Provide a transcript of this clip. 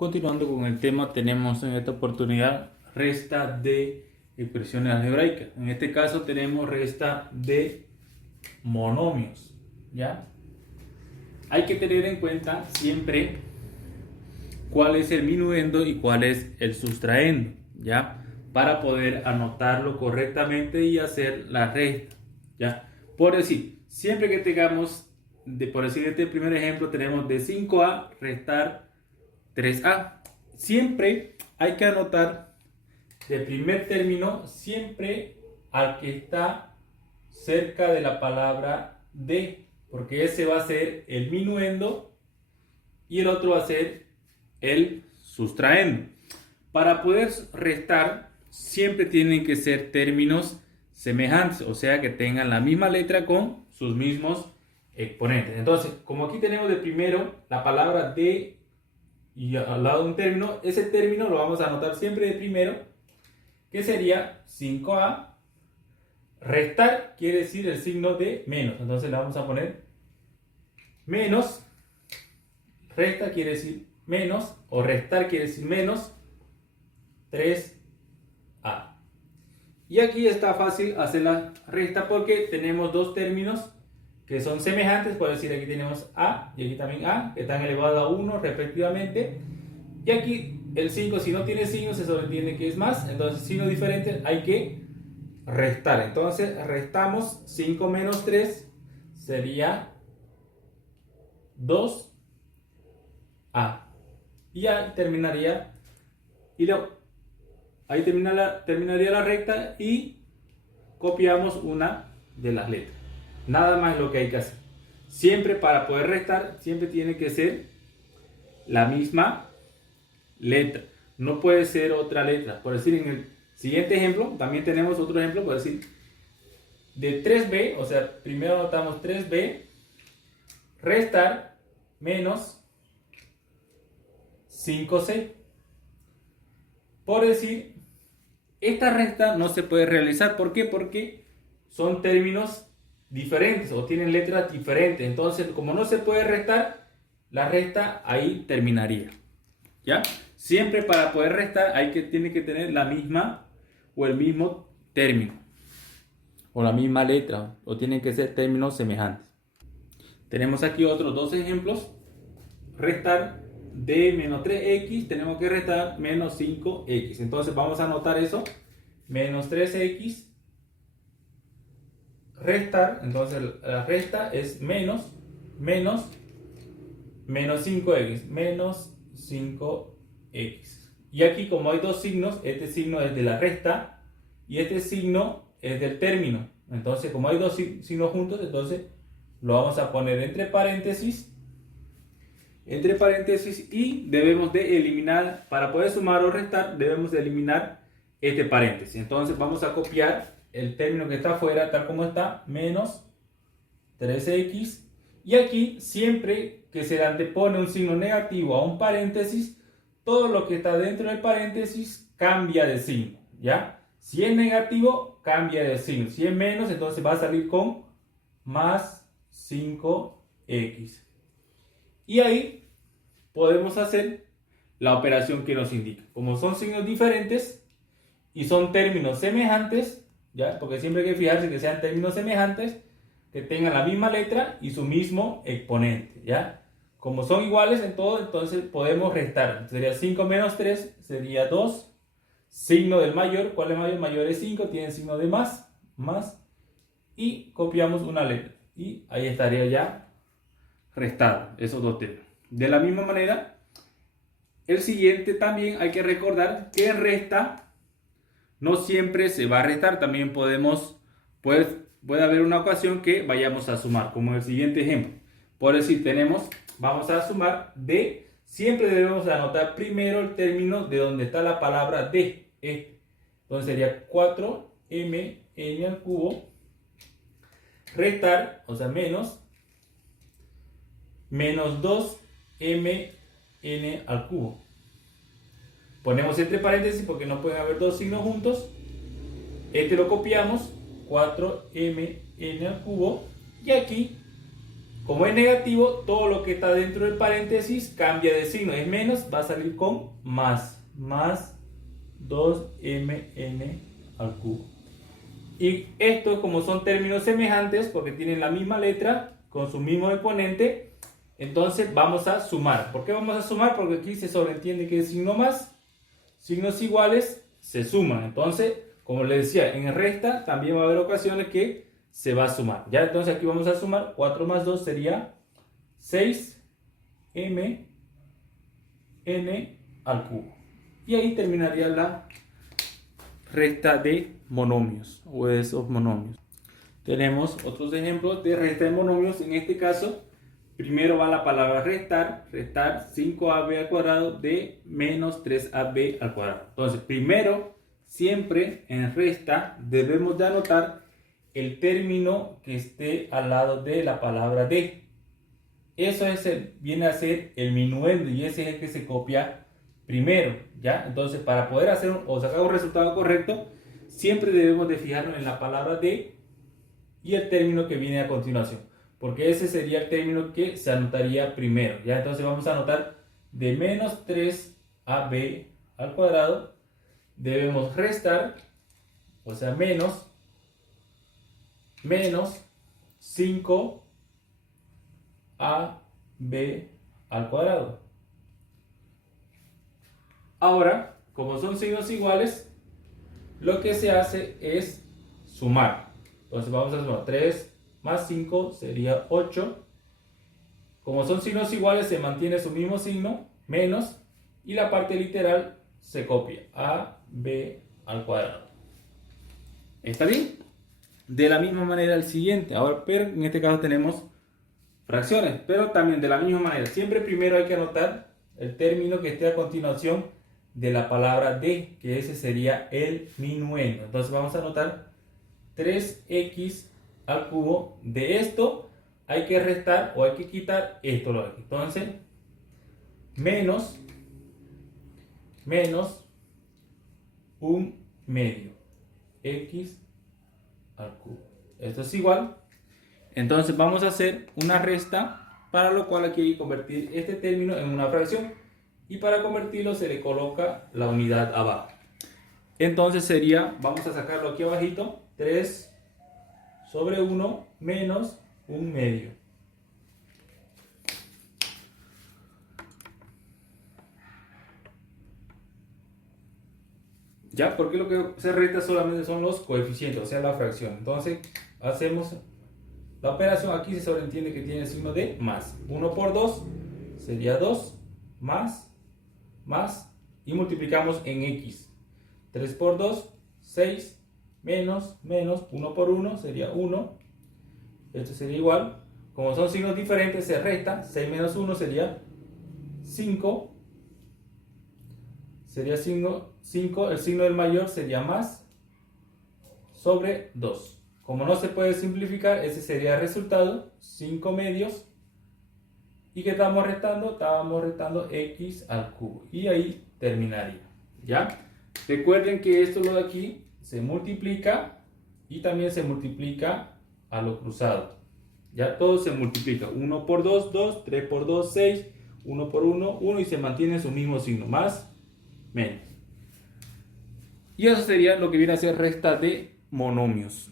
Continuando con el tema, tenemos en esta oportunidad resta de expresiones algebraicas. En este caso tenemos resta de monomios, ¿ya? Hay que tener en cuenta siempre cuál es el minuendo y cuál es el sustraendo, ¿ya? Para poder anotarlo correctamente y hacer la resta, ¿ya? Por decir, siempre que tengamos, por decir este primer ejemplo, tenemos de 5A restar 3A. Siempre hay que anotar de primer término siempre al que está cerca de la palabra de, porque ese va a ser el minuendo y el otro va a ser el sustraendo. Para poder restar siempre tienen que ser términos semejantes, o sea que tengan la misma letra con sus mismos exponentes. Entonces, como aquí tenemos de primero la palabra de y al lado de un término, ese término lo vamos a anotar siempre de primero, que sería 5A. Restar quiere decir el signo de menos, entonces le vamos a poner menos. Resta quiere decir menos, o restar quiere decir menos 3A. Y aquí está fácil hacer la resta porque tenemos dos términos que son semejantes. Por decir, aquí tenemos A y aquí también A, que están elevados a 1 respectivamente. Y aquí el 5, si no tiene signo, se sobreentiende que es más. Entonces, signos diferentes hay que restar. Entonces, restamos 5 menos 3 sería 2A. Y ahí terminaría, ahí terminaría la recta y copiamos una de las letras. Nada más es lo que hay que hacer. Siempre para poder restar, siempre tiene que ser la misma letra. No puede ser otra letra. Por decir, en el siguiente ejemplo, también tenemos otro ejemplo. Por decir, de 3B, o sea, primero anotamos 3B, restar menos 5C. Por decir, esta resta no se puede realizar. ¿Por qué? Porque son términos diferentes o tienen letras diferentes. Entonces, como no se puede restar, la resta ahí terminaría, ¿ya? Siempre para poder restar tiene que tener la misma o el mismo término o la misma letra, o tienen que ser términos semejantes. Tenemos aquí otros dos ejemplos. Restar de menos 3x, tenemos que restar menos 5x. Entonces vamos a anotar eso. Menos 3x restar, entonces la resta es menos 5x, menos 5x. Y aquí, como hay dos signos, este signo es de la resta y este signo es del término. Entonces, como hay dos signos juntos, entonces lo vamos a poner entre paréntesis y debemos de eliminar, para poder sumar o restar, debemos de eliminar este paréntesis. Entonces vamos a copiar el término que está afuera tal como está, menos 3x, y aquí siempre que se le antepone un signo negativo a un paréntesis, todo lo que está dentro del paréntesis cambia de signo, ¿ya? Si es negativo, cambia de signo. Si es menos, entonces va a salir con más 5x. Y ahí podemos hacer la operación que nos indica. Como son signos diferentes y son términos semejantes, ¿ya? Porque siempre hay que fijarse que sean términos semejantes, que tengan la misma letra y su mismo exponente, ¿ya? Como son iguales en todo, entonces podemos restar. Sería 5 menos 3, sería 2. Signo del mayor, ¿cuál es mayor? Mayor es 5, tiene signo de más, y copiamos una letra. Y ahí estaría ya restado esos dos términos. De la misma manera, el siguiente también hay que recordar que en resta no siempre se va a restar. También puede haber una ocasión que vayamos a sumar, como el siguiente ejemplo. Por decir, vamos a sumar de, siempre debemos anotar primero el término de donde está la palabra de. Entonces sería 4mn al cubo, restar, o sea, menos 2mn al cubo. Ponemos entre paréntesis porque no pueden haber dos signos juntos. Este lo copiamos, 4mn al cubo, y aquí Como es negativo, todo lo que está dentro del paréntesis cambia de signo. Es menos, va a salir con más. Más 2mn al cubo. Y esto, como son términos semejantes, porque tienen la misma letra, con su mismo exponente, entonces vamos a sumar. ¿Por qué vamos a sumar? Porque aquí se sobreentiende que es signo más. Signos iguales se suman. Entonces, como les decía, en resta también va a haber ocasiones que se va a sumar. Ya, entonces aquí vamos a sumar. 4 más 2 sería 6mn al cubo. Y ahí terminaría la resta de monomios o de esos monomios. Tenemos otros ejemplos de resta de monomios. En este caso, primero va la palabra restar. Restar 5ab al cuadrado de menos 3ab al cuadrado. Entonces, primero, siempre en resta debemos de anotar el término que esté al lado de la palabra de. Eso viene a ser el minuendo y ese es el que se copia primero, ¿ya? Entonces, para poder hacer o sacar un resultado correcto, siempre debemos de fijarnos en la palabra de y el término que viene a continuación, porque ese sería el término que se anotaría primero, ¿ya? Entonces vamos a anotar de menos 3ab al cuadrado, debemos restar, o sea, menos 5ab al cuadrado. Ahora, como son signos iguales, lo que se hace es sumar. Entonces vamos a sumar 3 más 5 sería 8. Como son signos iguales, se mantiene su mismo signo, menos, y la parte literal se copia, ab al cuadrado. ¿Está bien? De la misma manera el siguiente. Ahora, pero en este caso tenemos fracciones, pero también de la misma manera. Siempre primero hay que anotar el término que esté a continuación de la palabra de, que ese sería el minuendo. Entonces vamos a anotar 3x al cubo. De esto hay que restar o hay que quitar esto lo de aquí. Entonces, menos un medio x al cubo. Esto es igual. Entonces vamos a hacer una resta, para lo cual aquí hay que convertir este término en una fracción. Y para convertirlo se le coloca la unidad abajo. Entonces sería, vamos a sacarlo aquí abajito, 3 sobre 1 menos un medio. ¿Ya? Porque lo que se resta solamente son los coeficientes, o sea, la fracción. Entonces hacemos la operación, aquí se sobreentiende que tiene el signo de más. 1 por 2 sería 2, más, y multiplicamos en x. 3 por 2, 6, menos, 1 por 1 sería 1. Esto sería igual. Como son signos diferentes, se resta. 6 menos 1 sería 5. Sería 5, el signo del mayor sería más, sobre 2. Como no se puede simplificar, ese sería el resultado, 5 medios. ¿Y qué estamos restando? Estábamos restando x al cubo. Y ahí terminaría. ¿Ya? Recuerden que esto lo de aquí se multiplica y también se multiplica a lo cruzado. Ya todo se multiplica. 1 por 2, 2. 3 por 2, 6. 1 por 1, 1. Y se mantiene su mismo signo. Más, menos. Y eso sería lo que viene a ser resta de monomios.